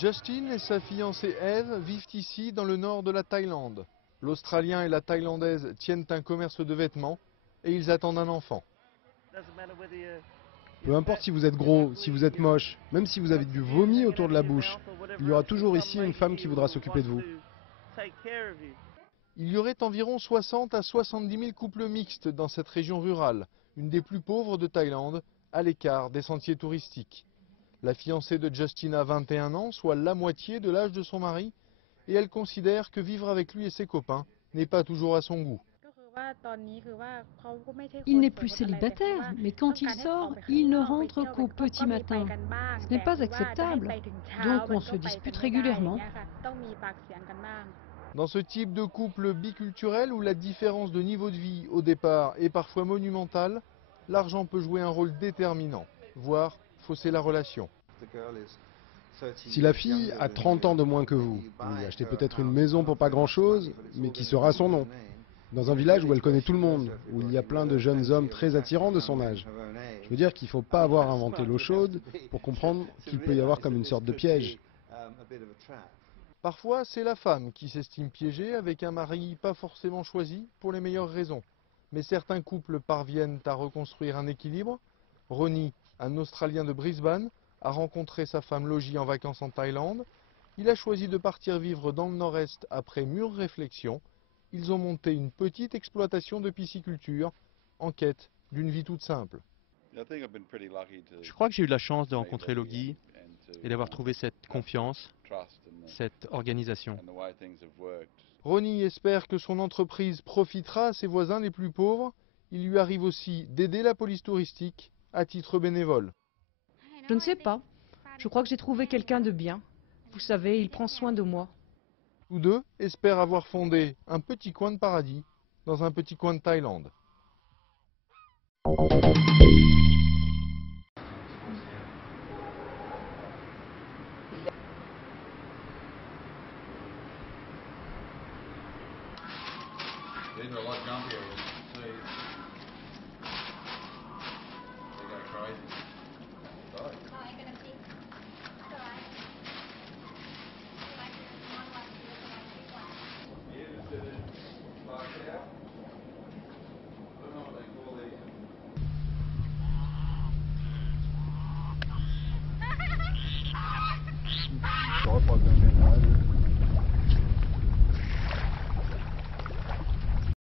Justin et sa fiancée Eve vivent ici dans le nord de la Thaïlande. L'Australien et la Thaïlandaise tiennent un commerce de vêtements et ils attendent un enfant. Peu importe si vous êtes gros, si vous êtes moche, même si vous avez du vomi autour de la bouche, il y aura toujours ici une femme qui voudra s'occuper de vous. Il y aurait environ 60 à 70 000 couples mixtes dans cette région rurale, une des plus pauvres de Thaïlande, à l'écart des sentiers touristiques. La fiancée de Justin a 21 ans, soit la moitié de l'âge de son mari, et elle considère que vivre avec lui et ses copains n'est pas toujours à son goût. Il n'est plus célibataire, mais quand il sort, il ne rentre qu'au petit matin. Ce n'est pas acceptable, donc on se dispute régulièrement. Dans ce type de couple biculturel où la différence de niveau de vie au départ est parfois monumentale, l'argent peut jouer un rôle déterminant, voire fausser la relation. Si la fille a 30 ans de moins que vous lui achetez peut-être une maison pour pas grand-chose, mais qui sera à son nom. Dans un village où elle connaît tout le monde, où il y a plein de jeunes hommes très attirants de son âge. Je veux dire qu'il ne faut pas avoir inventé l'eau chaude pour comprendre qu'il peut y avoir comme une sorte de piège. Parfois, c'est la femme qui s'estime piégée avec un mari pas forcément choisi pour les meilleures raisons. Mais certains couples parviennent à reconstruire un équilibre. Ronnie, un Australien de Brisbane, a rencontré sa femme logie en vacances en Thaïlande. Il a choisi de partir vivre dans le nord-est après mûre réflexion. Ils ont monté une petite exploitation de pisciculture en quête d'une vie toute simple. Je crois que j'ai eu la chance de rencontrer Logie et d'avoir trouvé cette confiance, cette organisation. Ronnie espère que son entreprise profitera à ses voisins les plus pauvres. Il lui arrive aussi d'aider la police touristique à titre bénévole. Je ne sais pas. Je crois que j'ai trouvé quelqu'un de bien. Vous savez, il prend soin de moi. Tous deux espèrent avoir fondé un petit coin de paradis dans un petit coin de Thaïlande.